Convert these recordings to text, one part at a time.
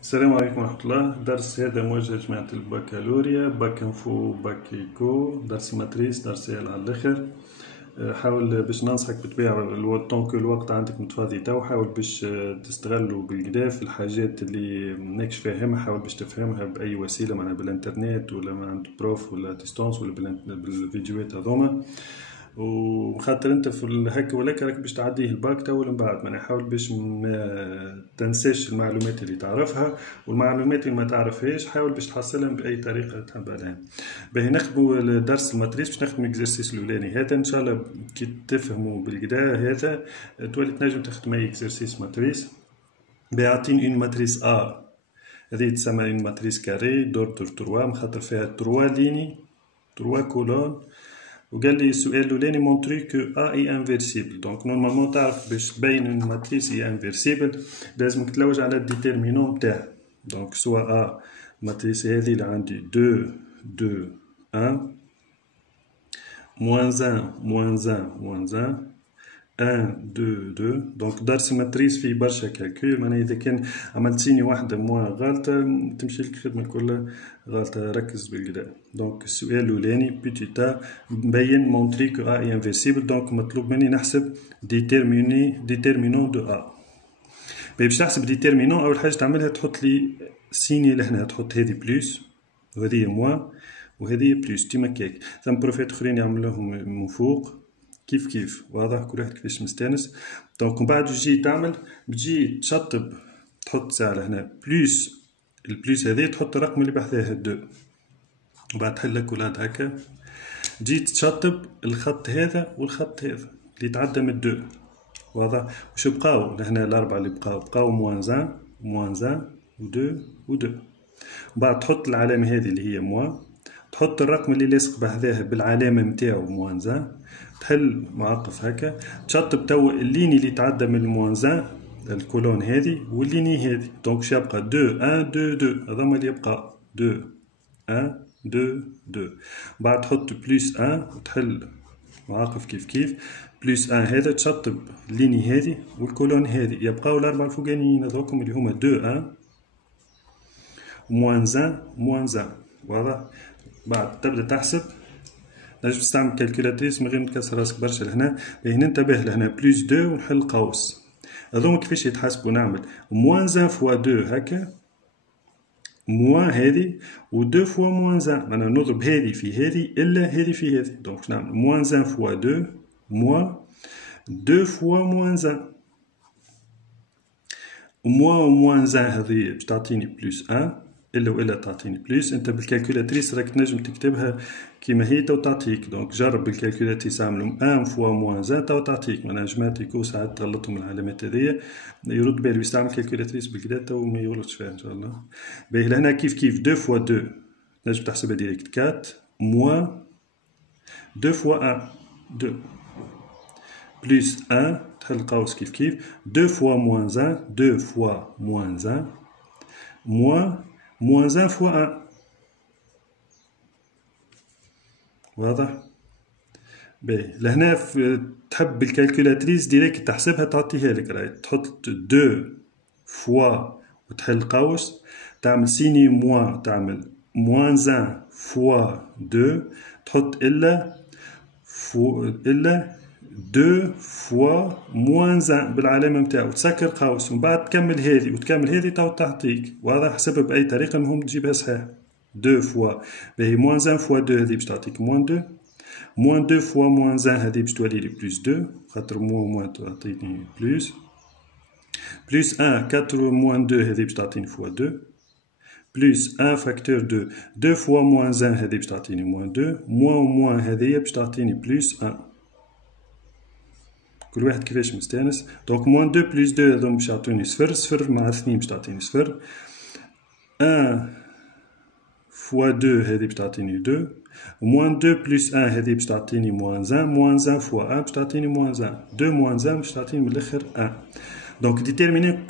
السلام عليكم ورحمة الله. درس هذا موجه لجماعة البكالوريا، باك انفو باك ايكو، درس ماتريس، درس سهل على الاخر. حاول باش ننصحك بالطبيعة طونك الوقت عندك متفاضي تو، حاول باش تستغلوا بالكدا في الحاجات اللي ماكش فاهمها، حاول باش تفهمها بأي وسيلة، معناها بالانترنت ولا من عند بروف ولا ديستونس ولا بالفيديوهات هذوما. وخاطر انت في هكا ولاك راك باش تعديه الباك تو من بعد، معناها حاول باش ما تنساش المعلومات اللي تعرفها، والمعلومات اللي ما تعرفهاش حاول باش تحصلهم باي طريقه تحب عليها. باهي نخدموا الدرس الماتريس، باش نخدموا اكزرسيس الاولاني هذا ان شاء الله. كي تفهموا بالكدا هذا تولي تنجم تخدم اي اكزرسيس ماتريس. بيعطيني اون ماتريس ا، هذه تسمى اون ماتريس كاري دوردر 3، مخاطر فيها 3 ليني 3 كولون. وقال لي السؤال الاولاني مونطري كو ا اي انفيرسيبل. دونك نورمالمون تعرف باش تبين ان ماتريس اي انفيرسيبل لازمك تلوج على الديتيرمينون نتاعها. دونك سوا ا الماتريس هذه اللي عندي 2 2 1 موان 1 موان 1 موان 1 1 2 2. دونك درس ماتريس فيه برشا كالكول، معناها اذا كان عملت سيني واحده موان غلطه تمشي لك الخدمه الكل غلطه. ركز بالكدا. دونك السؤال الاولاني بيتيتا مبين مونطري كو ا اي انفيرسيبل. دونك مطلوب مني نحسب ديتيرمينون دو ا. باش تحسب ديتيرمينون اول حاجه تعملها تحط لي سيني لهنا، تحط هذه بلوس وهذه موان وهذه بلوس كيما كيك. ثم بروفيت اخرين يعملوهم من فوق كيف واضح، كل واحد كيفاش مستانس. دونك من بعد تجي تعمل، بتجي تشطب تحط ساعة هنا بلوس البلوس هذه، تحط الرقم اللي بحذاه 2 وبعد تحلك ولاد هكا. تجي تشطب الخط هذا والخط هذا اللي تعدى من 2 واضح. وش بقاو لهنا الأربعة اللي بقاو موان 1 موان 1 و2 و2. وبعد تحط العلامة هذه اللي هي موان، تحط الرقم اللي لاصق بحذاه بالعلامة متاعو موان 1، تحل معقف هكا. تشطب تو الليني اللي تعدى من الموان 1 الكولون هذه والليني هذه. دونك باش يبقى 2 1 2 2، هذوما اللي يبقى 2 1 2 2. بعد تحط بلس 1 وتحل معاقف كيف بلس 1 هذا، تشطب الليني هذه والكولون هذه، يبقاو الأربعة الفوقانيين هذوكم اللي هما 2 1 موان 1 موان 1 واضح. بعد تبدا تحسب، نجم تستعمل كالكولاتريس من غير ما تكسر راسك برشا لهنا. باهي ننتبه لهنا بلس 2 ونحل قوس. هذوما كيفاش يتحسبوا؟ نعمل موان 1 فوا 2 هكا، موان هذه و 2 فوا موان 1، معناها نضرب هذه في هذه الا هذه في هذه. دونك باش نعمل موان 1 فوا 2 موان 2 فوا موان 1. موان 1 هذه باش تعطيني بلس 1 الا تعطيني بلس. انت بالكالكولاتريس راك تنجم تكتبها كيما هي تو تعطيك. دونك جرب بالكالكولاتريس اعملوا 1 فوا موان 1 تو تعطيك. معناها جماعتكو ساعات تغلطهم العلامات هذيا، يرد بالو يستعمل كالكولاتريس بالكدا تو ما يغلطش فيها ان شاء الله. باهي لهنا كيف 2 فوا 2 تنجم تحسبها ديريكت 4 موان 2 فوا 1 2 بلس 1 تحل قوس كيف 2 فوا موان 1 2 فوا موان 1 موان موان 1 فوا 1 واضح. باهي لهنا تحب بالكالكولاتريس ديريكت تحسبها تعطيها لك، راهي تحط 2 فوا وتحل قوس، تعمل سيني موان، تعمل موان 1 فوا 2، تحط الا 2 فوا موان 1 بالعلامة نتاعو، تسكر قوس ومن بعد تكمل هذه وتكمل هذه تو تعطيك. واضح. حسبها بأي طريقة المهم تجيبها صحيح. 2 فوا باهي موان 1 فوا 2 هذه باش تعطيك موان 2. موان 2 فوا موان 1 هذه باش تولي لي بلس 2، خاطر موان تعطيني بلس. بلس 1 4 موان 2 هذه باش تعطيني فوا 2. بلس 1 فاكتور 2 2 فوا موان 1 هذه باش تعطيني موان 2. موان هذه باش تعطيني بلس 1. كل واحد كيفاش مستانس. دونك موان 2 بلس 2 هذوما باش يعطوني صفر، صفر مع 2 باش تعطيني صفر. 1 فوا 2 هذه باش تعطيني 2. موان 2 بلس 1 هذه باش تعطيني موان 1. موان 1 فوا 1 باش تعطيني موان 1. 2 موان 1 باش تعطيني من الاخر 1. دونك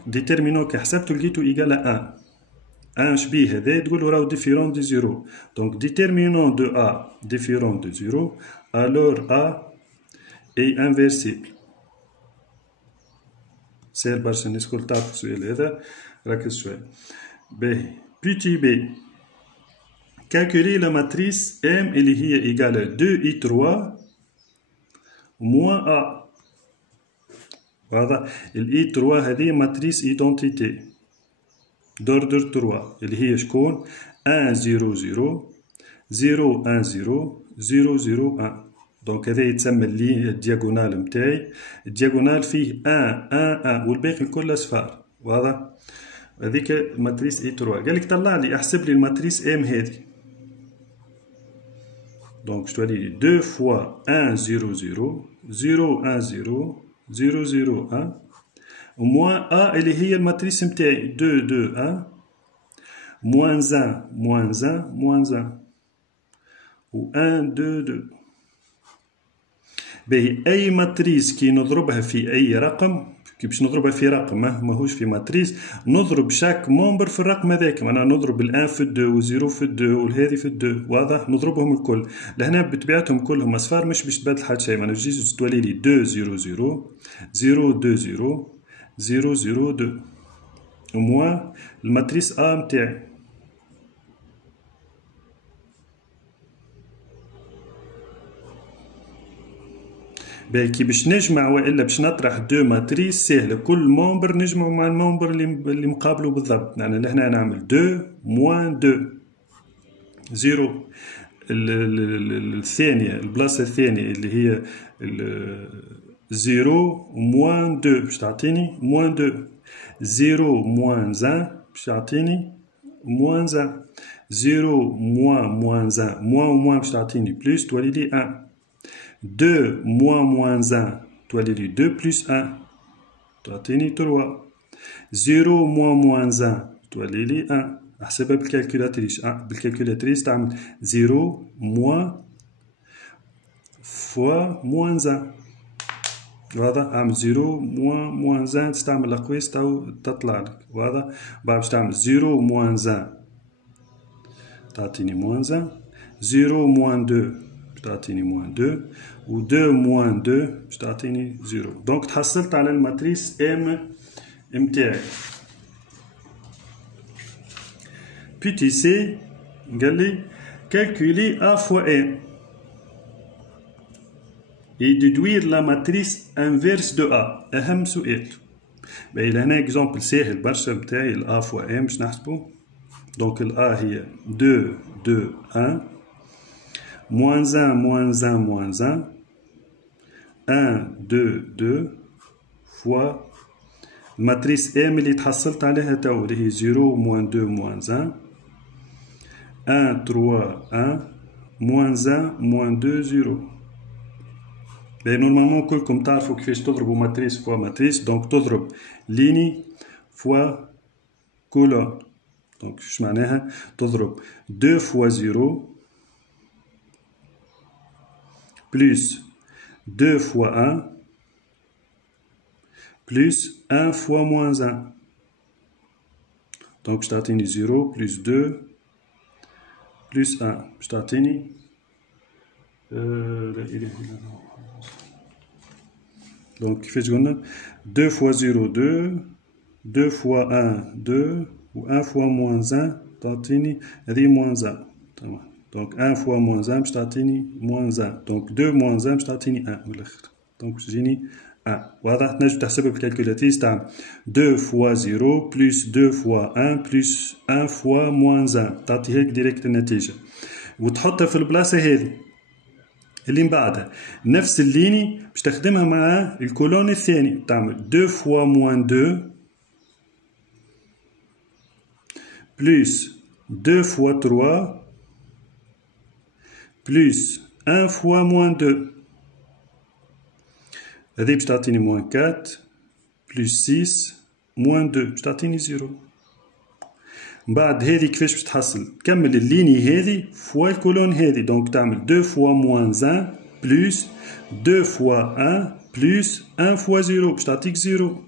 ديتيرمينون كي حسبتو لقيتو ايكال 1. 1 شبيه هذا تقولو راهو ديفيرون دو زيرو. دونك ديتيرمينون دو ا ديفيرون دو زيرو، الور ا اي انفيرسيبل. سير برشا الناس الكل تعرف السؤال هذا، ركز شوية. باهي بيتي بي calculer la matrice M اللي هي égale 2i3 moins A. واضح؟ ال I3 هذه ماتريس ايدونتيتي دوردر 3 اللي هي شكون؟ 1 0 0 0 1 0 0 0 1. دونك هذا يتسمى لي الدياغونال نتاعي. الدياغونال فيه 1 1 1 والباقي الكل اصفار. واضح؟ هذيك ماتريس I3. قالك طلع لي احسب لي الماتريس M هذه. دونك شتولي لي 2 fois 1 0 0 0 1 0 0 0 1 moins A اللي هي الماتريس نتاعي 2 2 1 moins 1 moins 1 moins 1 و 1 2 2. باهي أي ماتريس كي نضربها في أي رقم كي باش نضربها في رقم ماهوش في ماتريس نضرب شاك مومبر في الرقم هذاك. معناها نضرب الان في الدو وزيرو في الدو والهذي في الدو. واضح؟ نضربهم الكل. لهنا بطبيعتهم كلهم اصفار مش باش تبدل حتى شيء. معناها تجي تولي لي 2 0 0 0 2 0 0 0 2 وموا الماتريس A نتاعي. باهي كي باش نجمع والا باش نطرح دو ماتريس ساهله. كل مومبر نجمعو مع المومبر اللي مقابله بالضبط. يعني لهنا نعمل 2 موان 2 0. الثانيه البلاصه الثانيه اللي هي 0 موان 2 باش تعطيني موان 2. 0 موان 1 باش تعطيني موان 1. 0 موان 1 موان باش تعطيني بلس تولي لي 1. 2 moins 1 تولي لي 2 plus 1 تعطيني 3. 0 moins 1 تولي لي 1. احسبها بالكالكولاتريس. بالكالكولاتريس تعمل 0 moins fois moins 1. واضح؟ اعمل 0 moins 1 تستعمل الأقواس تطلع لك. واضح؟ بعد باش تعمل 0 moins 1 تعطيني moins 1. 0 moins 2 تعطيني موان 2 و 2 موان 2 باش تعطيني 0. دونك تحصلت على الماتريس ام متاعي. بيتي سي قال لي calculer A fois M et déduire la matrice inverse de A. أهم سؤال. باهي لهنا اكزومبل ساهل برشا متاعي ال A fois M باش نحسبو. دونك ال A هي 2 2 1 moins 1 moins 1 moins 1 1 2 2 fois الماتريس M اللي تحصلت عليها تو اللي هي 0 moins 2 moins 1 1 3 1 moins 1 moins 2 0. باهي نورمالمون كلكم تعرفوا كيفاش تضربوا ماتريس فوا ماتريس. دونك تضرب ليني فوا كولون. دونك شو معناها؟ تضرب 2 fois 0 plus 2 fois 1 plus 1 fois moins 1. Donc باش تعطيني 0 plus 2 plus 1 باش تعطيني لا إله إلا الله. Donc كيفاش قلنا 2 fois 0 2 2 fois 1 2 و 1 fois moins 1 تعطيني هذه moins 1. تمام. Donc 1 fois moins 1 باش تعطيني moins 1. Donc 2 moins 1 باش تعطيني 1 من الآخر. Donc باش تجيني 1. واضح؟ تنجم تحسبها بالكالكولاتريس تعمل 2 fois 0 plus 2 fois 1 plus 1 fois moins 1 تعطي هيك ديريكت النتيجة. وتحطها في البلاصة هذه اللي من بعدها. نفس الليني باش تخدمها مع الكولون الثاني. تعمل 2 fois moins 2 plus 2 fois 3 plus 1 fois moins 2. هذه باش تعطيني moins 4 plus 6 moins 2 باش تعطيني 0. من بعد هذه كيفاش باش تحصل؟ تكمل الليني هذه فوا الكولون هذه. دونك تعمل 2 fois moins 1 plus 2 fois 1 plus 1 fois 0 باش تعطيك 0.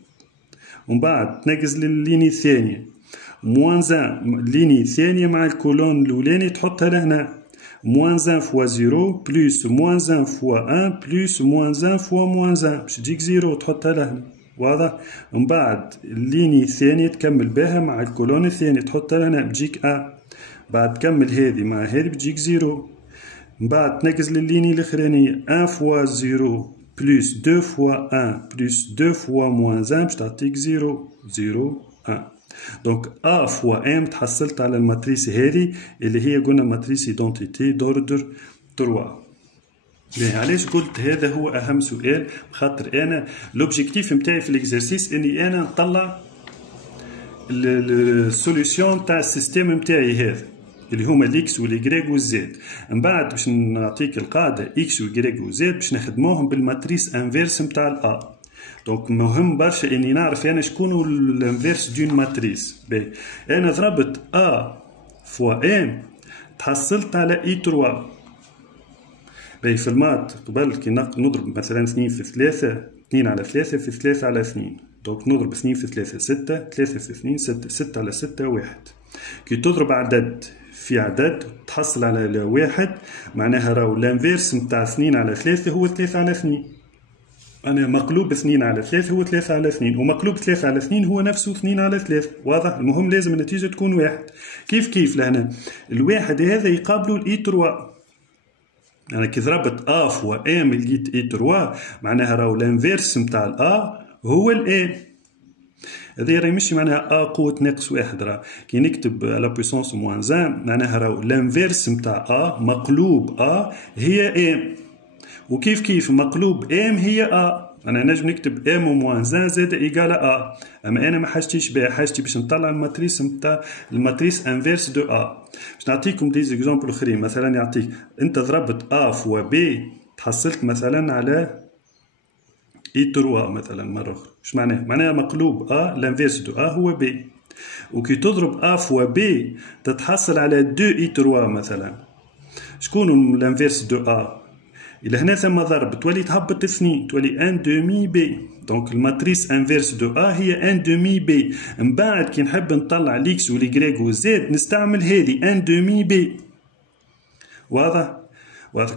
ومن بعد تنقز للليني الثانية moins 1 الليني الثانية مع الكولون الأولاني تحطها لهنا. moins 1 fois 0 plus moins 1 fois 1 plus moins 1 fois moins 1 باش تجيك 0 وتحطها لهنا. واضح؟ من بعد الليني الثانية تكمل بها مع الكولون الثانية تحطها هنا بتجيك أ، بعد تكمل هذه مع هذه بتجيك زيرو، من بعد تنقز للليني الأخرانية 1 فوا زيرو بلس 2 فوا 1 بلس 2 فوا موان 1 باش تعطيك زيرو 1. دونك أ فوا ام تحصلت على الماتريس هذه اللي هي قلنا ماتريس ايدونتيتي دوردر 3. علاش قلت هذا هو أهم سؤال؟ بخاطر أنا لوبجيكتيف نتاعي في الإكزرسيس إني أنا نطلع السوليسيون تاع السيستيم نتاعي هذا اللي هما الإكس والإيكغيك والزد. من بعد باش نعطيك القاعدة إكس وإيكغيك وزد باش نخدموهم بالماتريس انفيرس نتاع الأ. دونك مهم برشا إني نعرف أنا شكون الانفيرس دون ماتريس. باهي أنا ضربت أ فوا إم تحصلت على إي 3. باهي في المات قبل كي نضرب مثلا 2 في 3 2 على 3 في 3 على 2. دونك نضرب 2 في 3 6 3 في 2 6 6 على 6 1. كي تضرب عدد في عدد تحصل على واحد معناها راهو الانفيرس نتاع 2 على 3 هو 3 على 2. أنا مقلوب 2 على 3 هو 3 على 2 ومقلوب 3 على 2 هو نفسه 2 على 3. واضح؟ المهم لازم النتيجة تكون واحد. كيف لهنا الواحد هذا يقابله الإي 3. أنا كي ضربت أ فوا إم لقيت إي 3 معناها راهو الانفيرس نتاع الأ هو الإم. هذا راهي ماشي معناها أ قوة ناقص واحد. راه كي نكتب على بويسونس موان 1 معناها راهو الانفيرس نتاع أ مقلوب أ هي إم، وكيف مقلوب إم هي أ. أنا نجم نكتب إم وموان 1 زائد إيكال أ، أما أنا ما حاجتيش بها، حاجتي باش نطلع الماتريس نتاع الماتريس انفيرس دو أ. باش نعطيكم دي زيكزامبل أخرين. مثلا يعطيك أنت ضربت أ فوا بي تحصلت مثلا على إي 3 مثلا مرة أخرى. واش معناها؟ معناها مقلوب أ الانفيرس دو أ هو بي، وكي تضرب أ فوا بي تتحصل على 2 إي 3 مثلا. شكون الانفيرس دو أ؟ إلى هنا ثم ضرب تولي تهبط 2 تولي ان دومي بي. دونك الماتريس انفيرس دو أ هي ان دومي بي. من بعد كي نحب نطلع الإكس والإيكغيك والزد نستعمل هذه ان دومي بي. واضح؟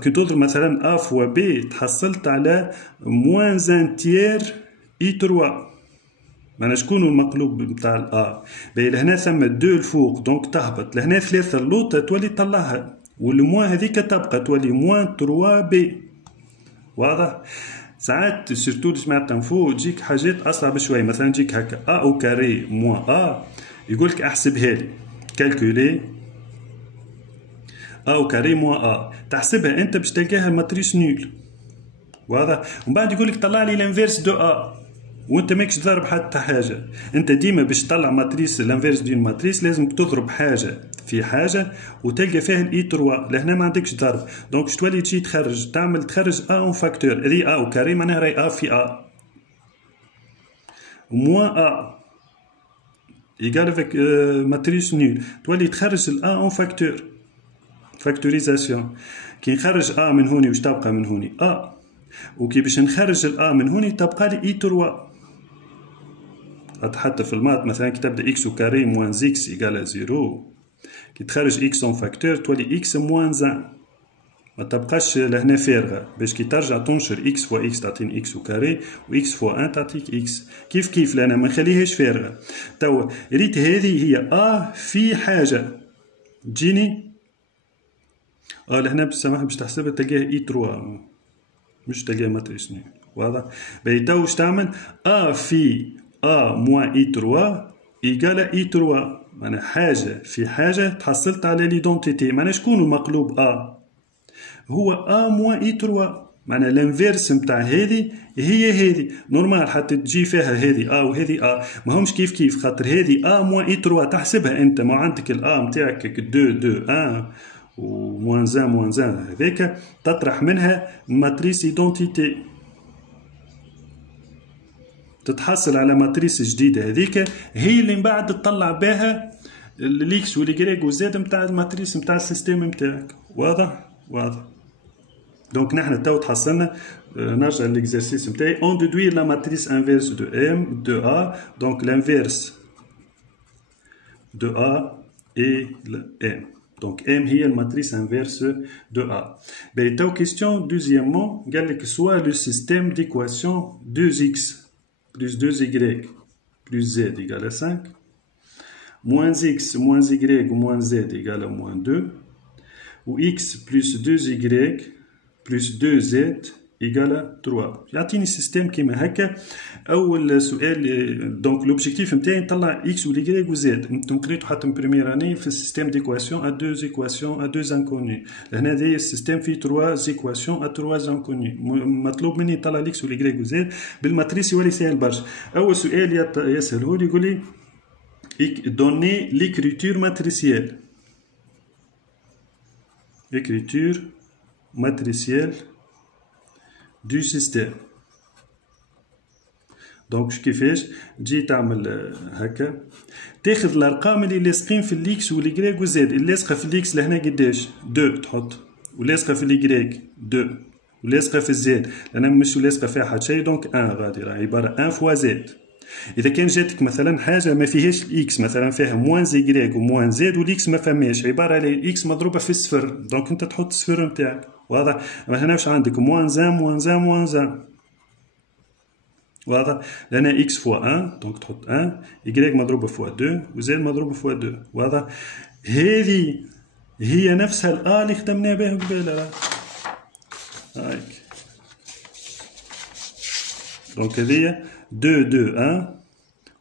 كي تضرب مثلا أ فوا بي تحصلت على موان ان تيير إي 3. معناها شكون المقلوب نتاع الأ؟ باهي لهنا ثم 2 الفوق دونك تهبط، لهنا 3 اللوطة تولي تطلعها، والموان هذيك تبقى تولي موان 3 بي. واضح؟ ساعات سيرتو جماعة تنفو تجيك حاجات أصعب شوية، مثلا تجيك هكا أ أو كاري موان أ يقولك احسبها لي كالكولي أ أو كاري موان أ، تحسبها أنت باش تلقاها الماتريس نول. واضح؟ ومن بعد يقولك طلع لي الانفيرس دو أ وانت ماكش ضارب حتى حاجة. انت ديما باش تطلع ماتريس الانفيرس دي ماتريس لازم تضرب حاجة في حاجة وتلقى فيها الاي 3. لهنا ما عندكش ضرب، دونك تولي تجي تخرج تخرج ا اون فاكتور. هذه ا وكاري معناها راهي ا في ا موان ا ايكال افيك ماتريس نول. تولي تخرج الا اون فاكتور فاكتوريزاسيون. كي نخرج ا من هوني واش تبقى من هوني ا، وكي باش نخرج الأ من هوني تبقى لي إي 3. حتى في المات مثلا كي تبدا إكس وكاري موان إكس إيكال زيرو، كي تخرج إكس أون فاكتور تولي إكس موان 1. ما تبقاش لهنا فارغة، باش كي ترجع تنشر إكس فوا إكس تعطيني إكس وكاري، وإكس فوا 1 تعطيك إكس. كيف لأنا ما نخليهاش فارغة. توا ريت هذه هي أ في حاجة تجيني لهنا بالسماح باش تحسبها تلقاها إي 3 مش تلقى ماتريس نول. واضح؟ باهي تو واش تعمل؟ أ في أ موان إي 3 إيكال إي 3. معناها حاجة في حاجة تحصلت على ليدونتيتي. معناها شكون المقلوب أ؟ هو أ موان إي 3. معناها الانفيرس نتاع هذه هي هذه. نورمال حتى تجي فيها هذه أ وهذه أ ماهمش كيف خاطر هذه أ موان إي 3 تحسبها أنت. ما عندك الأ نتاعك 2 1 وموان 1 هذاك تطرح منها ماتريس ايدونتيتي تتحصل على ماتريس جديدة. هذيك هي اللي من بعد تطلع بها الإكس والإيكغيك والزد نتاع الماتريس نتاع السيستيم نتاعك. واضح؟ دونك نحن تو تحصلنا. نرجع للإكزرسيس نتاعي. اون ديدوير لا ماتريس انفيرس دو ام دو ا. دونك الانفيرس دو ا اي ام. Donc M هي الماتريس inverse de A. Ben, question deuxièmement, قال لك soit le système d'équation 2x plus 2y plus z égale à 5. Moins x moins y moins z égale à moins 2. Ou x plus 2y plus 2z égale à 3. يعطيني السيستم كيما هكا. اول سؤال دونك لوبجيكتيف نتاعي نطلع اكس و y و z. انتم قريتوا حتى من بريمير اني في السيستم ديكواسيون ا دو ايكواسيون ا دو انكوني. لهنا هذايا السيستم فيه 3 ايكواسيون ا 3 انكوني. مطلوب مني نطلع الاكس و y و z بالماتريس يولي سهل برشا. اول سؤال يسهله لي يقول لي دوني ليكريتور ماتريسيال. écriture matricielle du système. دونك كيفاش تجي تعمل هكا تاخذ الارقام اللي لاصقين في الاكس واليكغيك وزد. اللي لاصقه في الاكس لهنا قداش 2 تحط، ولاصقه في اليكغيك 2، ولاصقه في الزد لان مش لاصقه فيها حتى شيء دونك 1 غادي راه عباره 1 فوا زد. اذا كان جاتك مثلا حاجه ما فيهاش الاكس مثلا فيها موان زيكغيك وموان زد والاكس ما فماش عباره على الاكس مضروبه في الصفر دونك انت تحط الصفر نتاعك. واضح؟ هنا واش عندك موان زان موان زان موان زان. واضح؟ لان اكس فوا 1 دونك تحط 1 y مضروبه فوا 2 وزد مضروبه فوا 2. واضح؟ هذه هي نفسها الآ اللي خدمنا بها قبيله. هايك دونك هذه 2 2 1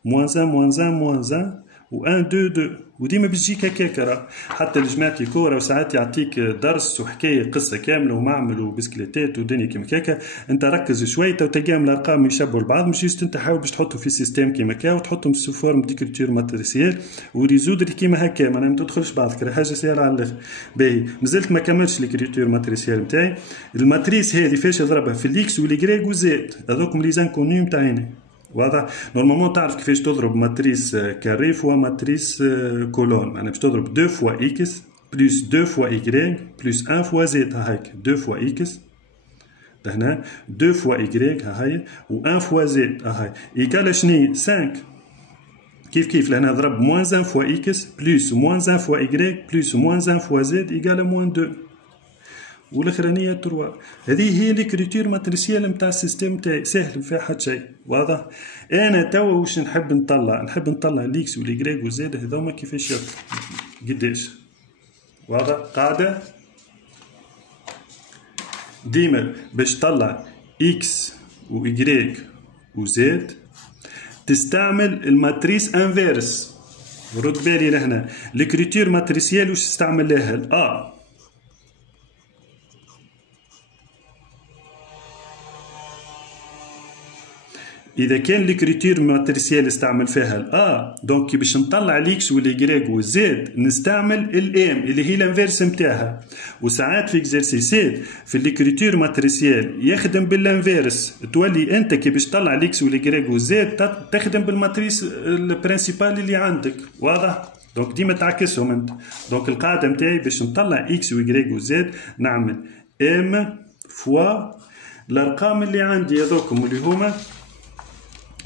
moins 1 moins 1 moins 1 و 1 2 2 وديما بتجيك هكاك. راه حتى الجماعة كيكورا وساعات يعطيك درس وحكاية قصة كاملة ومعمل وبسكليتات ودنيا كيما هكاكا. انت ركز شوية تو تلقاهم الارقام يشبهوا لبعض مش جيست انت حاول باش تحطهم في سيستيم كيما هكا وتحطهم سو فورم ديكريتور ماتريسيال وريزودر كيما هكا معناها ما تدخلش بعضك راه حاجة سهلة على الاخر. باهي مازلت ما كملتش ليكريتور ماتريسيال نتاعي. الماتريس هذه فاش نضربها في الاكس واليكغيك وزد هذوكم لي زانكوني نتاعنا. واضح؟ نورمالمون تعرف كيفاش تضرب ماتريس كاري فوا ماتريس كولون. معناها باش تضرب 2 فوا اكس بلس 2 فوا y بلس 1 فوا زد. ها هيك 2 فوا اكس لهنا 2 فوا y ها هي و 1 فوا زد ها هي ايكال شني 5. كيف لهنا ضرب موان 1 فوا اكس بلس موان 1 فوا y بلس موان 1 فوا زد ايكال موان 2 والاخرانيه 3. هذه هي ليكريتور ماتريسيال نتاع السيستم تاعي سهل ما فيها حتى شيء. واضح؟ انا توا واش نحب نطلع الاكس واليكغيك وزد هذوما كيفاش يطلع قداش. واضح؟ قاعده ديما باش تطلع اكس ويكغيك وزد تستعمل الماتريس انفيرس. رد بالي لهنا ليكريتور ماتريسيال واش تستعمل لها الأ. إذا كان ليكريتور ماتريسيال استعمل فيها الأ دونك كي باش نطلع الإكس واليكغيك والزد نستعمل الإم اللي هي الانفيرس نتاعها. وساعات في إكزرسيسات في الليكريتور ماتريسيال يخدم بالانفيرس تولي أنت كي باش تطلع الإكس واليكغيك والزد تخدم بالماتريس البرانسيبال اللي عندك. واضح؟ دونك ديما تعكسهم أنت. دونك القاعدة نتاعي باش نطلع إكس ويكغيك وزد نعمل إم فوا الأرقام اللي عندي هذوكم اللي هما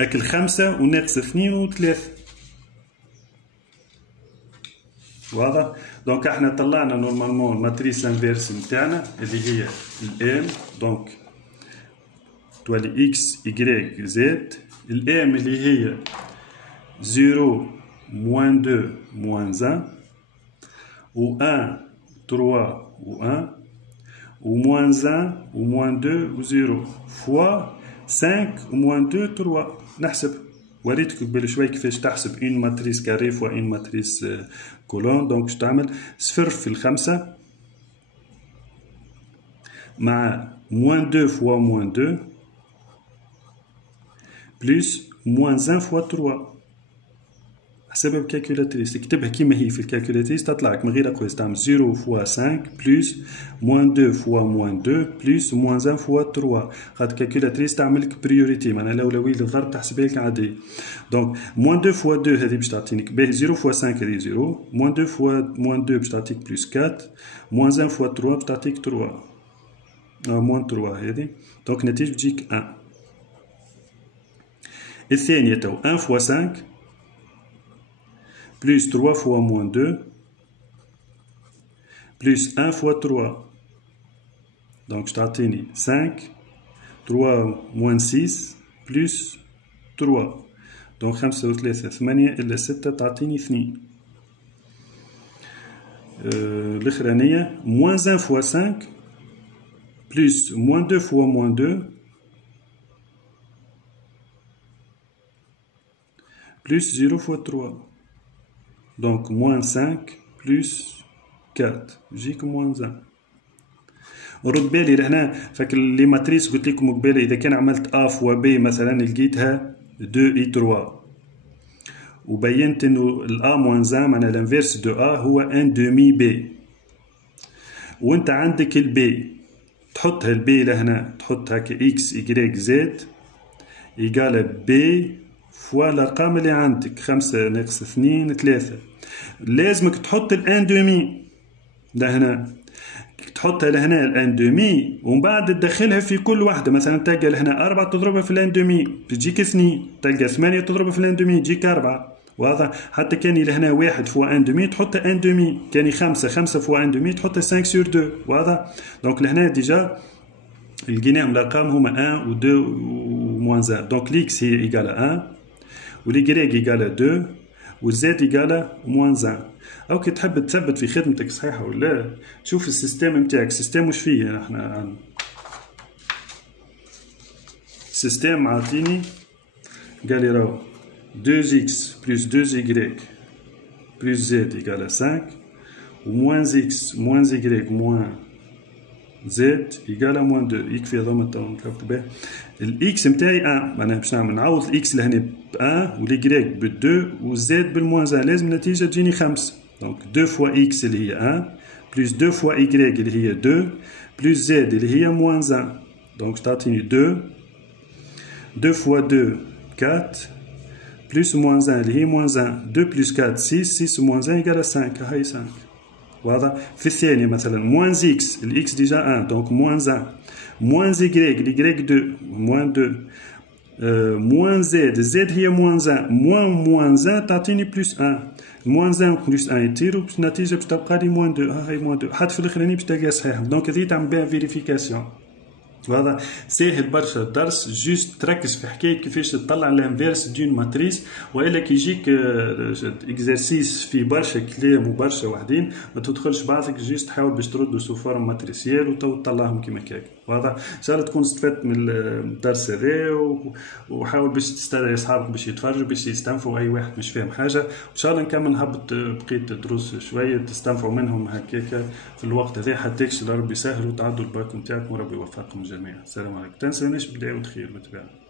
أكل 5 وناقص 2 و 3. واضح؟ دونك احنا طلعنا نورمالمون الماتريس انفيرس نتاعنا اللي هي الام دونك تولي اكس يكغيك زد. الام اللي هي 0 موان 2 موان 1 و 1 3 و 1 و موان 1 و موان 2 و 0 فوا 5 و موان 2 3. نحسب وريتك قبل شوي كيفاش تحسب اون ماتريس كاري فوا اون ماتريس كولون. دونك باش تعمل صفر في الخمسة مع موان 2 فوا موان 2 بلس موان 1 فوا 3. حسبها بالكالكولاتريس اكتبها كيما هي في الكالكولاتريس تطلعك من غير اقواس. تعمل 0 فوا 5 بلس موان 2 فوا موان 2 بلس موان 1 فوا 3. خاطر الكالكولاتريس تعمل لك بريوريتي معناها الاولويه للضرب تحسبها لك عاديه. دونك موان 2 فوا 2 هذه باش تعطينيك باهي 0 فوا 5 هذه 0 موان 2 فوا موان 2 باش تعطيك بلس 4 موان 1 فوا 3 باش تعطيك 3 موان 3 هذه. دونك النتيجه تجيك 1. الثانيه تو 1 فوا 5 plus 3 fois moins 2 plus 1 fois 3 donc je t'attends 5 3 moins 6 plus 3. دونك 5 و 3 8 إلا 6 تعطيني 2. الأخرانية moins 1 fois 5 plus moins 2 fois moins 2 plus 0 fois 3. Donc moins 5 plus 4 يجيك moins 1. ورد بالي لهنا فاكر لي ماتريس قلت لكم قبيله اذا كان عملت ا فوا بي مثلا لقيتها 2 اي 3 وبينت انه الا موان 1 معناها الانفيرس دو ا هو ان دومي بي، وانت عندك البي تحطها البي لهنا تحط هكا اكس ايكغيك زد ايكال بي فوا الارقام اللي عندك 5 ناقص 2 3. لازمك تحط الان دومي لهنا، تحطها لهنا الان دومي ومن بعد تدخلها في كل واحده. مثلا تلقى لهنا 4 تضربها في الان دومي تجيك 2، تلقى 8 تضربها في الان دومي تجيك 4. واضح؟ حتى كان لهنا 1 فوا ان دومي تحطها ان دومي، كان 5 فوا ان دومي تحطها 5 سور 2. واضح؟ دونك لهنا ديجا لقيناهم الارقام هما 1 و 2 و موان 1. دونك ليكس هي ايكال 1 وليكغيك ايكال 2 والزد ايكال موان 1. أو كي تحب تثبت في خدمتك صحيحة ولا شوف السيستم نتاعك. السيستم واش فيه؟ احنا السيستم عاطيني قال لي راهو 2x plus 2y plus z égale 5 و moins x moins y moins z égale moins 2 يكفي هذوما تو نكتب به. الاكس نتاعي 1 معناها باش نعوض الاكس لهنا ب 1 واليكغيك ب 2 والزد بالموان 1 لازم النتيجة تجيني 5. دونك 2 fois x اللي هي 1 plus 2 fois y اللي هي 2 plus z اللي هي moins 1. دونك تعطيني 2 fois 2 4 plus moins 1 اللي هي moins 1 2 plus 4 6 moins 1 égale 5. هاي 5. واضح؟ في الثانية مثلا moins x الاكس ديجا 1 دونك moins 1 moins y اليكغيك 2 moins 2 moins z هي moins 1 moins 1 تعطيني plus 1 moins 1 plus 1 يطيروا باش النتيجة باش تبقى لي moins 2. هاي moins 2 حتى في الاخراني باش تلقاها صحيحة. دونك هذه تعمل بها فيريفيكاسيون. هذا ساهل برشا الدرس، جوست تركز في حكايه كيفاش تطلع الانفيرس دون ماتريس، والا كي يجيك اكزرسيس في برشا كلام وبرشا وحدين ما تدخلش بعضك، جوست حاول باش تردوا سو فورم ماتريسيال وتطلعهم كيما كاك. واضح؟ ان شاء الله تكون استفدت من الدرس هذا، وحاول باش تستدعي اصحابك باش يتفرجوا باش يستنفعوا. اي واحد مش فاهم حاجه ان شاء الله نكمل نهبط بقيه الدروس شويه تستنفعوا منهم هكاك في الوقت هذا، حتى ربي يسهل وتعدوا الباك نتاعكم وربي يوفقكم جميعا. السلام عليكم. تنسوناش بالدعاء والخير وتباعوا.